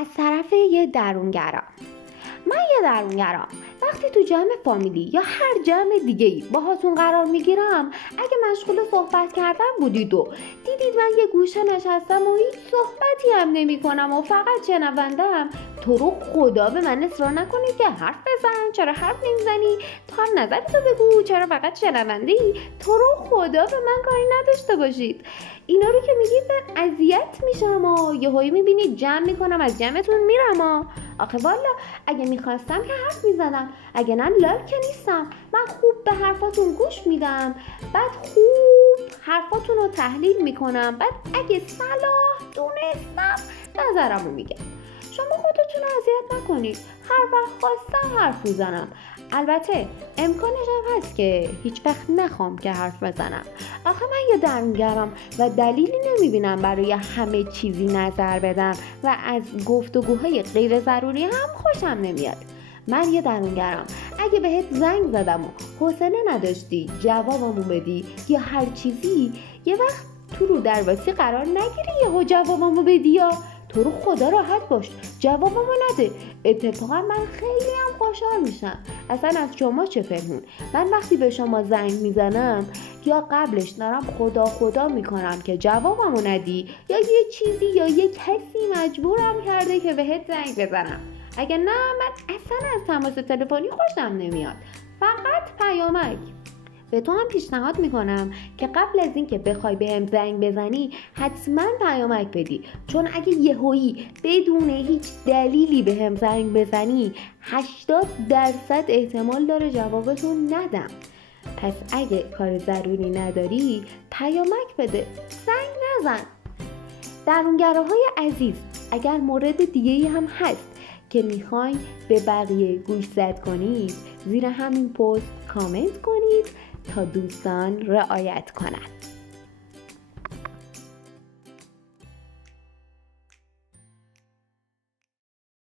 از طرف یه درونگرا. من یه درونگرام. وقتی تو جمع فامیلی یا هر جمع دیگه‌ای باهاتون قرار میگیرم، اگه مشغول صحبت کردن بودید و دیدید من یه گوشه نشستم و هیچ صحبتی هم نمی کنم و فقط شنوندم، تو رو خدا به من اصرار نکنید که حرف بزن. چرا حرف نمیزنی؟ تو هم نظرتو بگو. چرا فقط شنونده ای؟ تو رو خدا به من کاری نداشته باشید. اینا رو که میگید من اذیت میشم و یهویی میبینید جمع میکنم از جمعتون میرم. آخه والا اگه میخواستم که حرف میزدم، اگه نه لال که نیستم. من خوب به حرفاتون گوش میدم، بعد خوب حرفاتون رو تحلیل میکنم، بعد اگه صلاح دونستم نظرمو میگم. شما خودتون رو اذیت نکنید. هر وقت خواستم حرف میزنم. البته امکانش هم هست که هیچ وقت نخوام که حرف بزنم. آخه من یه درونگرام و دلیلی نمیبینم برای همه چیزی نظر بدم و از گفتگوهای غیر ضروری هم خوشم نمیاد. من یه درونگرام. اگه بهت زنگ زدم و حوصله نداشتی جوابمو بدی یا هر چیزی، یه وقت تو رو درواسی قرار نگیری یهو جوابمو بدی، یا تو رو خدا راحت باش جوابمو نده. اتفاقا من خیلی هم خوشحال میشم. اصلا از شما چه پنهون. من وقتی به شما زنگ میزنم یا قبلش دارم خدا خدا میکنم که جوابمو ندی، یا یه چیزی یا یه کسی مجبورم کرده که بهت زنگ بزنم. اگه نه، من اصلا از تماس تلفنی خوشم نمیاد، فقط پیامک. به تو هم پیشنهاد میکنم که قبل از این که بخوای بهم زنگ بزنی حتما پیامک بدی، چون اگه یهویی بدون هیچ دلیلی بهم زنگ بزنی 80% احتمال داره جوابتون ندم. پس اگه کار ضروری نداری پیامک بده، زنگ نزن. درونگراهای عزیز، اگر مورد دیگه‌ای هم هست که میخواین به بقیه گوشزد کنید، زیر همین پست کامنت کنید تا دوستان رعایت کنند.